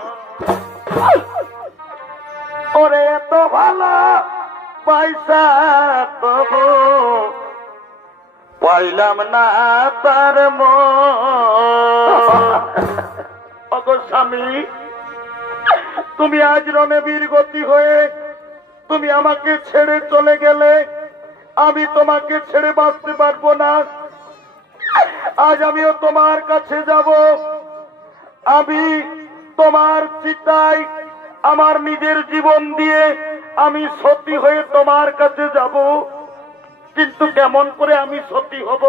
ওরে এত ভালো পয়সা তবু পাইলাম না তার মগো স্বামী, তুমি আজ রণে বীর গতি হয়ে তুমি আমাকে ছেড়ে চলে গেলে, আমি তোমাকে ছেড়ে বাঁচতে পারবো না। আজ আমিও তোমার কাছে যাব, আমি তোমার চিতায় আমার নিজের জীবন দিয়ে আমি সতী হয়ে তোমার কাছে যাব। কিন্তু কেমন করে আমি সতী হব?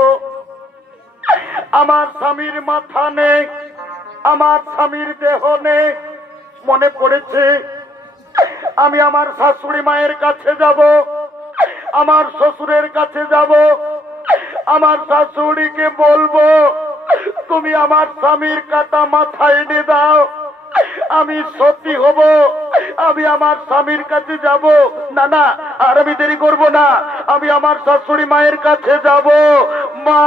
আমার স্বামীর মাথা নেই, আমার স্বামীর দেহ নেই। মনে পড়েছে আমি আমার শাশুড়ি মায়ের কাছে যাব, আমার শ্বশুরের কাছে যাব, আমার শাশুড়িকে বলবো তুমি আমার স্বামীর কাটা মাথা এনে দাও, আমি সতী হব। আমি আমার স্বামীর কাছে যাব। না না, আর আমি দেরি করব না, আমি আমার শাশুড়ি মায়ের কাছে যাব। মা,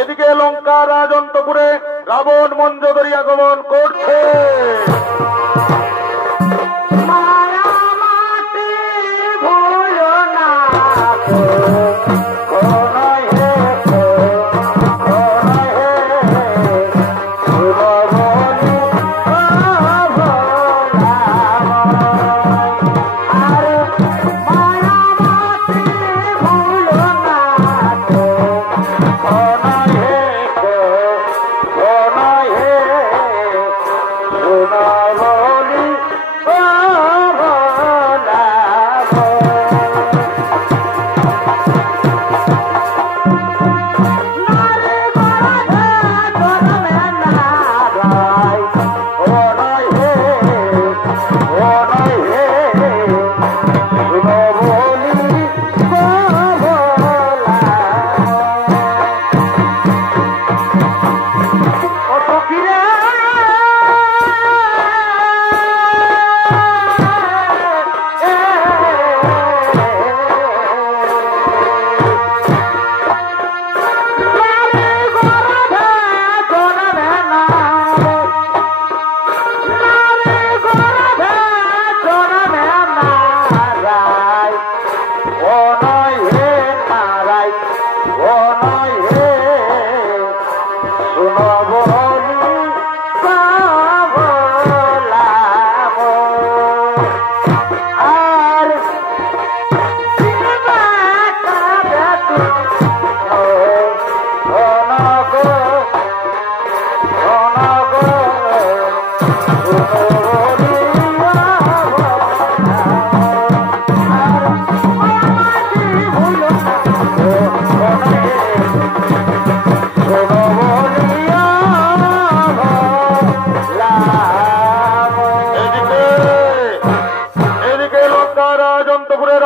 এদিকে লঙ্কা রাজন্তপুরে রাবণ মঞ্জদরি আগমন করছে।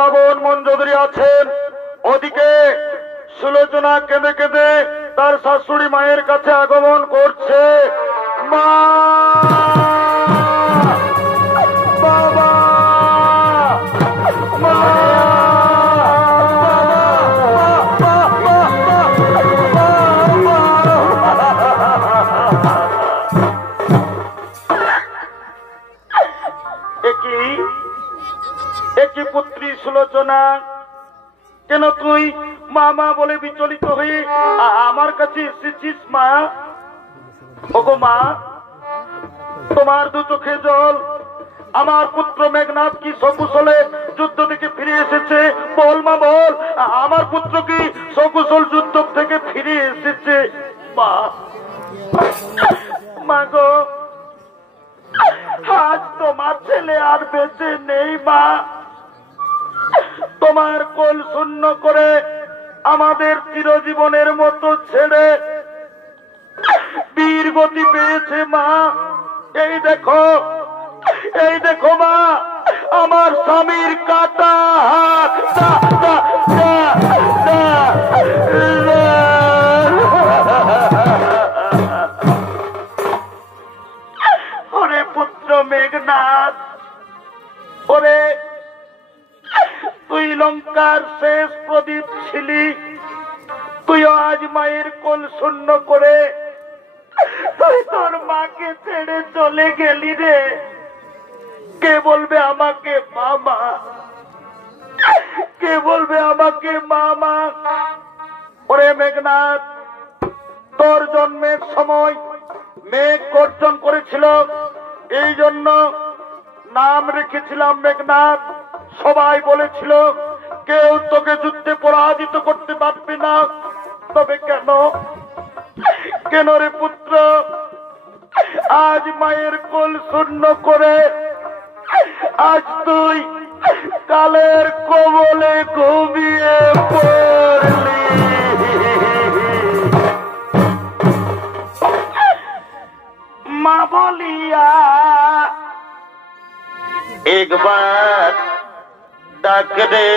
রাবণ মঞ্জদরি আছেন, ওদিকে সুলোচনা কেঁদে কেঁদে তার শাশুড়ি মায়ের কাছে আগমন করছে। মা, বাবা, মা, একই পুত্রী সুলোচনা, কেন তুই মা মা বলে বিচলিত হয়ে আমার কাছে এসেছিস মা? ওগো মা, তোমার দু চোখে জল। আমার পুত্র মেঘনাথ কি সকুশলে যুদ্ধ থেকে ফিরে এসেছে? বল মা বল, আমার পুত্র কি সকুশল যুদ্ধ থেকে ফিরে এসেছে? মা, মা গো, আজ তোমার ছেলে আর বেঁচে নেই মা। তোমার কোল শূন্য করে আমাদের চিরজীবনের মতো ছেড়ে বীর গতি পেয়েছে মা। এই দেখো, এই দেখো মা, আমার স্বামীর কাটা হাত। ওরে পুত্র মেঘনাথ, ওরে তুই লঙ্কার শেষ প্রদীপ ছিলি, তুইও আজ মায়ের কোল শূন্য করে তুই তোর মাকে ছেড়ে চলে গেলি রে। কে বলবে আমাকে মামা? কে বলবে আমাকে মামা? ওরে মেঘনাথ, তোর জন্মের সময় মেঘ গর্জন করেছিল, এই জন্য নাম রেখেছিলাম মেঘনাথ। সবাই বলেছিল কেউ তোকে যুদ্ধে পরাজিত করতে পারবে না। তবে কেন, কেন রে পুত্র আজ মায়ের কোল শূন্য করে আজ তুই কালের কবলে ঘুমিয়ে পড়লি? মা বলিয়া একবার ডাক রে,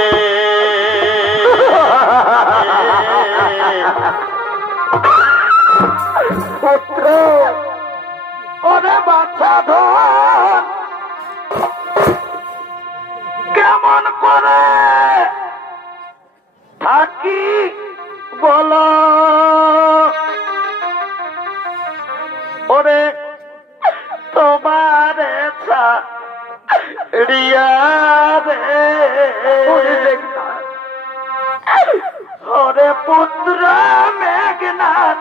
পুত্র ওরে বাচ্চা ধন কেমন করে থাকি বল? ওরে তোমার রিয়া রে, ওরে পুত্র মেঘনাথ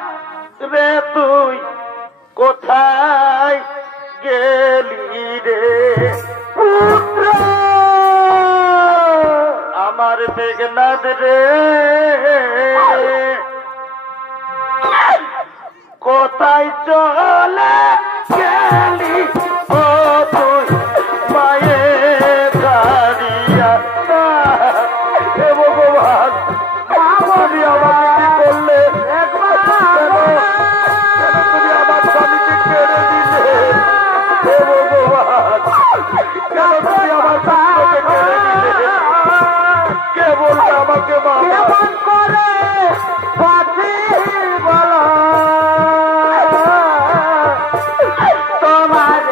রে, তুই কোথায় গেলি রে? পুত্র আমার মেঘনাথ রে, কোথায় চলে গেলি? ও তুই মায়ের দাঁড়িয়া। হে ভগবান, তুমি আমাকে কি করলে? তুমি আমার স্বামীকে কেড়ে দিলে? হে ভগবান, কেন তুমি আমার স্বামীকে কেড়ে দিলে? কে বলবে আমাকে বাবা? করে তোমার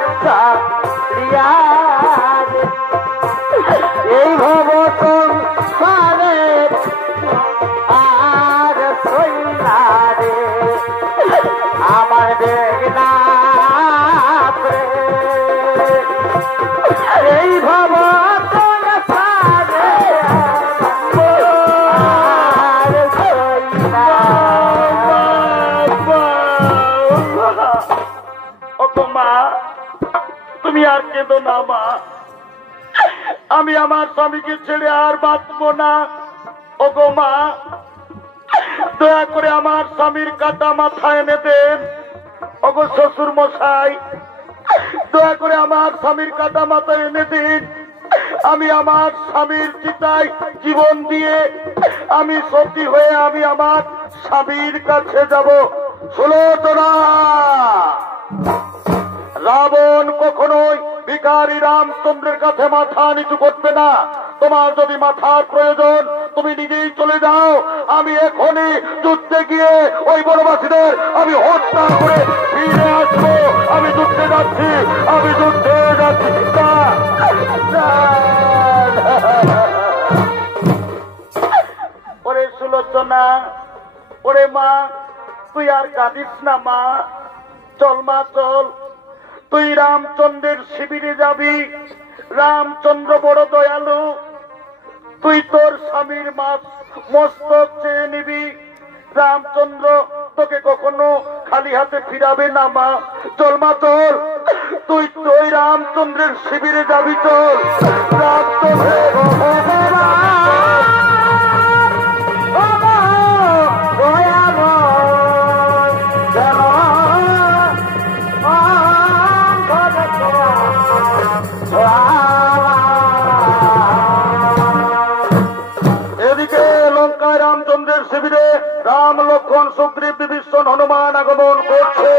এই ভবতন আর সইলারে আমার মেঘনাথ রে, এই ভবতন সারে আর সইলারে। ওগো মা, তুমি আর কেঁদো না মা, আমি আমার স্বামীকে ছেড়ে আর বাঁচবো না। ওগো মা, দয়া করে আমার স্বামীর কাটা মাথা এনে দেন। ওগো শ্বশুর মশাই, দয়া করে আমার স্বামীর কাটা মাথা এনে দিন। আমি আমার স্বামীর চিতায় জীবন দিয়ে আমি সতী হয়ে আমি আমার স্বামীর কাছে যাব। সুলোচনা, রাবণ কখনোই ভিখারি রামচন্দ্রের কাছে মাথা নিচু করবে না। তোমার যদি মাথার প্রয়োজন তুমি নিজেই চলে যাও, আমি এখনই যুদ্ধে গিয়ে ওই বনবাসীদের আমি হত্যা করে ফিরে আসবো। আমি যুদ্ধে যাচ্ছি, আমি যুদ্ধে যাচ্ছি। ওরে সুলোচনা, ওরে মা, তুই আর কাঁদিস না মা, চল মা চল, তুই রামচন্দ্রের শিবিরে যাবি। রামচন্দ্র বড় দয়ালু, তুই তোর স্বামীর মস্তক চেয়ে নিবি। রামচন্দ্র তোকে কখনো খালি হাতে ফিরাবে না মা, চল মা চল, তুই তুই রামচন্দ্রের শিবিরে যাবি, চল রামচন্দ্রের। এদিকে লঙ্কায় রামচন্দ্রের শিবিরে রাম লক্ষ্মণ সুগ্রীব বিভীষণ হনুমান আগমন করছে।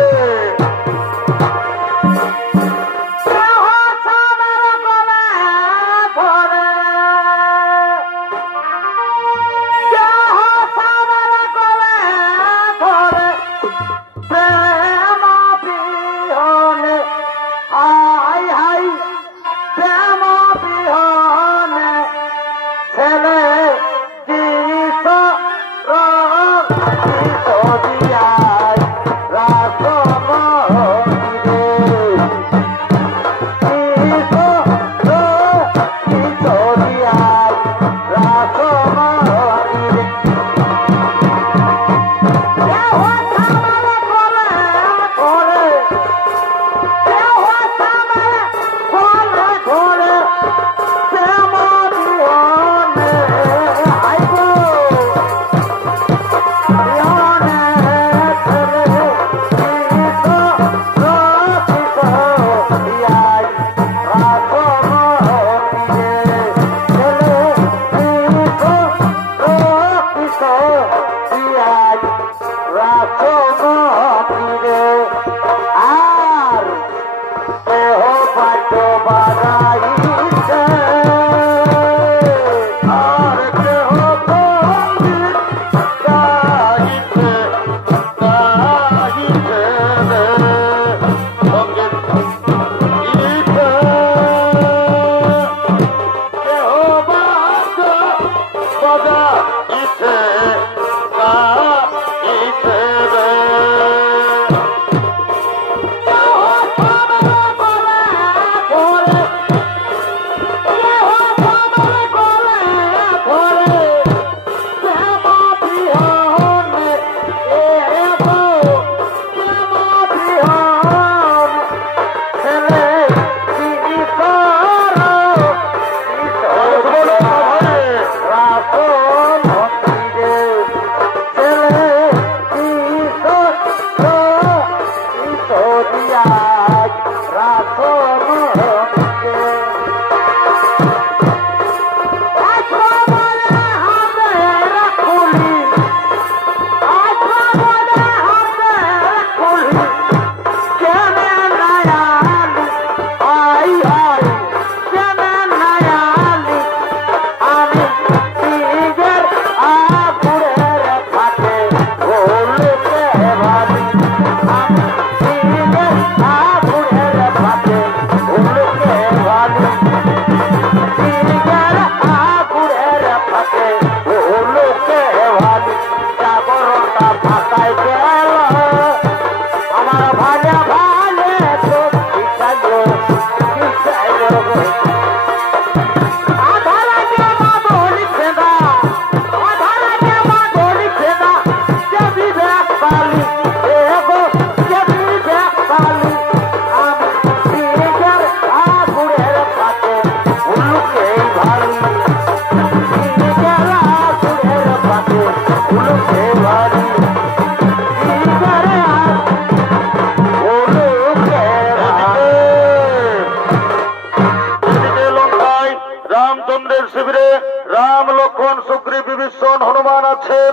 রামচন্দ্রের শিবিরে রাম লক্ষ্মণ সুগ্রীব বিভীষণ হনুমান আছেন।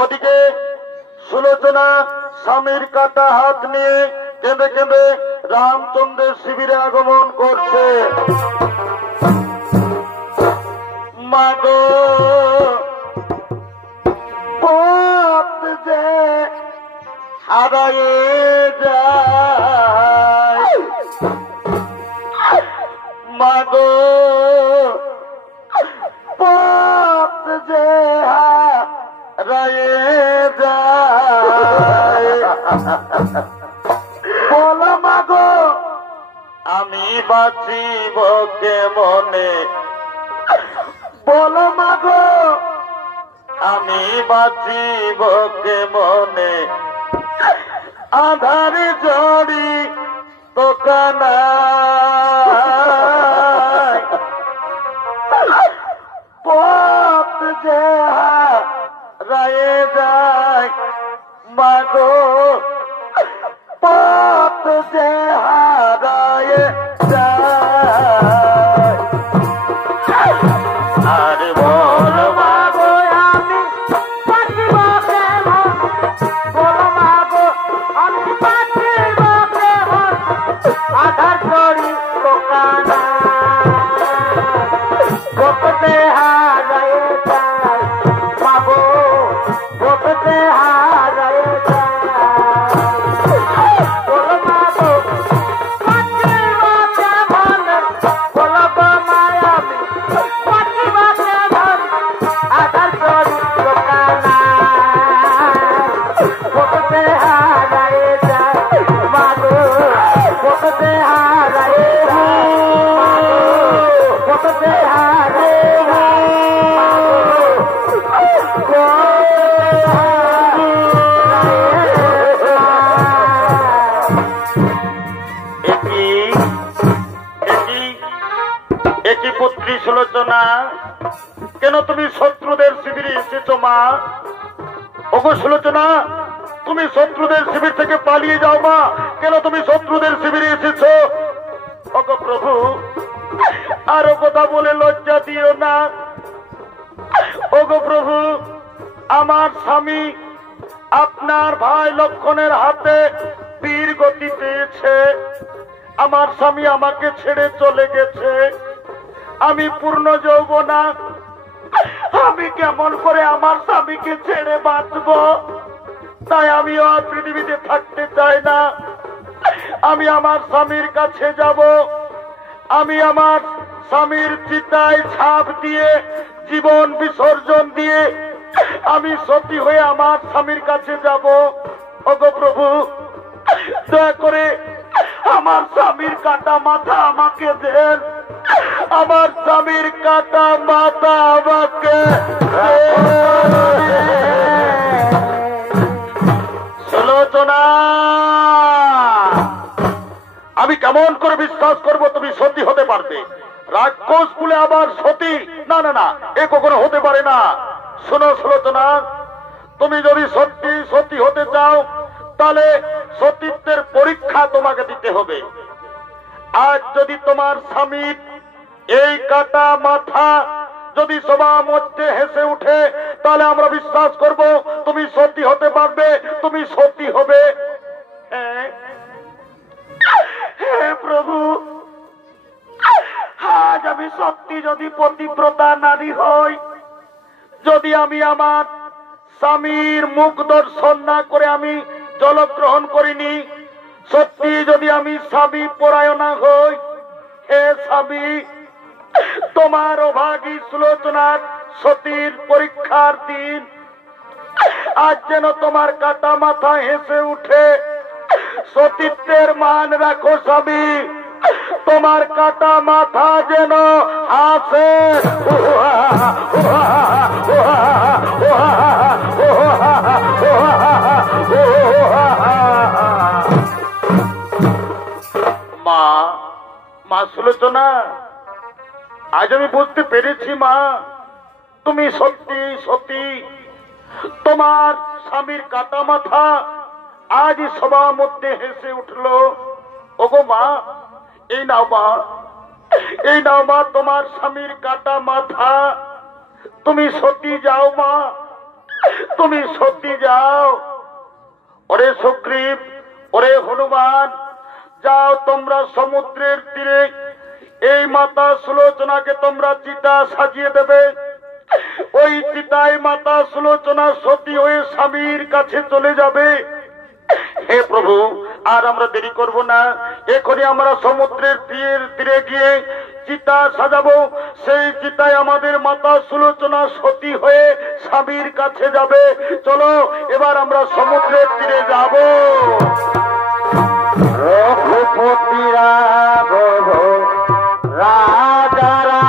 ওদিকে সুলোচনা স্বামীর কাটা হাত নিয়ে কেঁদে কেঁদে রামচন্দ্রের শিবিরে আগমন করছে। মাগো হারায়ে যায় মাগো পথ যে হারায়ে যায় বলো মাগো আমি বাঁচিব কেমনে বলো মাগো আমি বাঁচিব কেমনে আধারে জড়ি দোকানা পথ যে হারায়ে যায় মাগো পথ যে হারায়ে যায় আরে বল মাগো আমি বাঁচিব কেমন বল মাগো আমি বাঁচিব কেমন আধার করি দোকানা পথে হারায়ে যায় মাগো পথে হারায়ে যায় বল মাগো বাঁচিব কেমন বল গো মায়া আমি বাঁচিব কেমন আধার করি দোকানা পথে হারায়ে যায় মাগো পথে হারায়ে যায় পথে হারায়ে একই পুত্রী সুলোচনা কেন তুমি শত্রুদের শিবিরে এসেছো মা ওগো সুলোচনা তুমি শত্রুদের শিবির থেকে পালিয়ে যাও মা কেন তুমি শত্রুদের শিবিরে এসেছো ওগো প্রভু আরো কথা বলে লজ্জা দিও না ওগো প্রভু আমার স্বামী আপনার ভাই লক্ষণের হাতে বীর গতি পেয়েছে আমার স্বামী আমাকে ছেড়ে চলে গেছে আমি পূর্ণ যৌবনা আমি কেমন করে আমার স্বামীকে ছেড়ে বাঁচব তাই আমি আর পৃথিবীতে থাকতে চাই না আমি আমার স্বামীর কাছে যাব আমি আমার স্বামীর চিতায় ছাপ দিয়ে জীবন বিসর্জন দিয়ে আমি সতী হয়ে আমার স্বামীর কাছে যাব ওগো প্রভু দয়া করে আমার স্বামীর কাটা মাথা আমাকে দেন আমার স্বামীর কাটা মাথা আমাকে সুলোচনা আমি কেমন করে বিশ্বাস করব তুমি সতী হতে পারবে রাক্ষস কুলে আবার সতী না না না এ কখনো হতে পারে না শোনো সুলোচনা তুমি যদি সত্যি সতী হতে চাও তাহলে সতীত্বের পরীক্ষা তোমাকে দিতে হবে আজ যদি তোমার স্বামীর এই কাটা মাথা যদি সবার মধ্যে হেসে উঠে তাহলে আমরা বিশ্বাস করব তুমি সতী হতে পারবে তুমি সতী হবে হে প্রভু আজ আমি সত্যি যদি পতিব্রতা নারী হই যদি আমি আমার স্বামীর মুখ দর্শন না করে আমি জলগ্রহণ করিনি সত্যি যদি আমি স্বামী পরায়ণা হই হে স্বামী তোমার অভাগী সুলোচনার সতীর পরীক্ষার দিন আজ যেন তোমার কাটা মাথা হেসে উঠে সতীত্বের মান রাখো স্বামী তোমার কাটা মাথা যেন হাসে মা মা সুলোচনা আজ আমি বুঝতে পেরেছি মা তুমি সত্যি সত্যি তোমার স্বামীর কাটা মাথা আজ সবার মধ্যে হেসে উঠলো ওগো মা এই নাও মা তোমার স্বামীর কাটা মাথা তুমি সত্যি যাও মা তুমি সত্যি যাও ওরে সুগ্রীব ওরে হনুমান যাও তোমরা সমুদ্রের তীরে এই মাতা সুলোচনাকে তোমরা চিতা সাজিয়ে দেবে ওই চিতায় মাতা সুলোচনা সতী হয়ে স্বামীর কাছে চলে যাবে হে প্রভু, আর আমরা দেরি করব না, এখনই আমরা সমুদ্রের তীরে গিয়ে চিতা সাজাবো। সেই চিতায় আমাদের মাতা সুলোচনা সতী হয়ে স্বামীর কাছে যাবে। চলো এবার আমরা সমুদ্রের তীরে যাব। রঘুপতি রাঘব রাজারা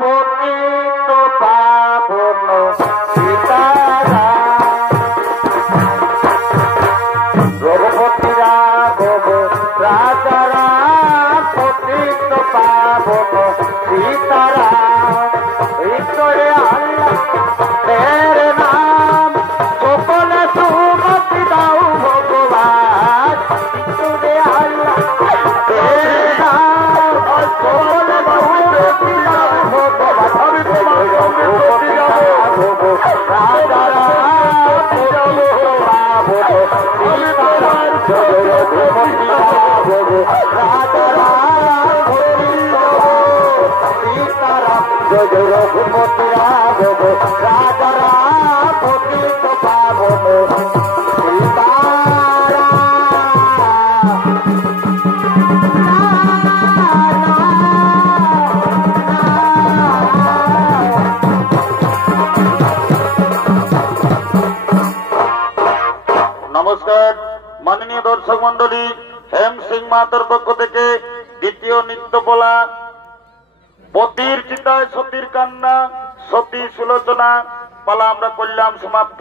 পতিত পাবন সীতারা। রঘুপতি রাঘব রাজারা পতিত পাবন সীতারা। ঈশ্বরে আল্লাহ তেরে নাম সকলে সুমতি দাও ভগবান। ঈশ্বরে আল্লাহ তেরে নাম সকলে সুমতি দাও ভগবান। আমি তোমার সঙ্গে সতী যাব। রাজারা পতিত পাবন সীতারা। জয় রঘুপতি রাঘব রাজারা পতিত সীতারা। জয় রঘুপতি রাঘব রাজারা পতিত পাবন সীতারা। নমস্কার মাননীয় দর্শক মন্ডলী, হেম সিং মাহাতোর পক্ষ থেকে দ্বিতীয় নৃত্যকলা পতির চিতায় সতীর কান্না, সতী সুলোচনা পালা আমরা করলাম সমাপ্ত।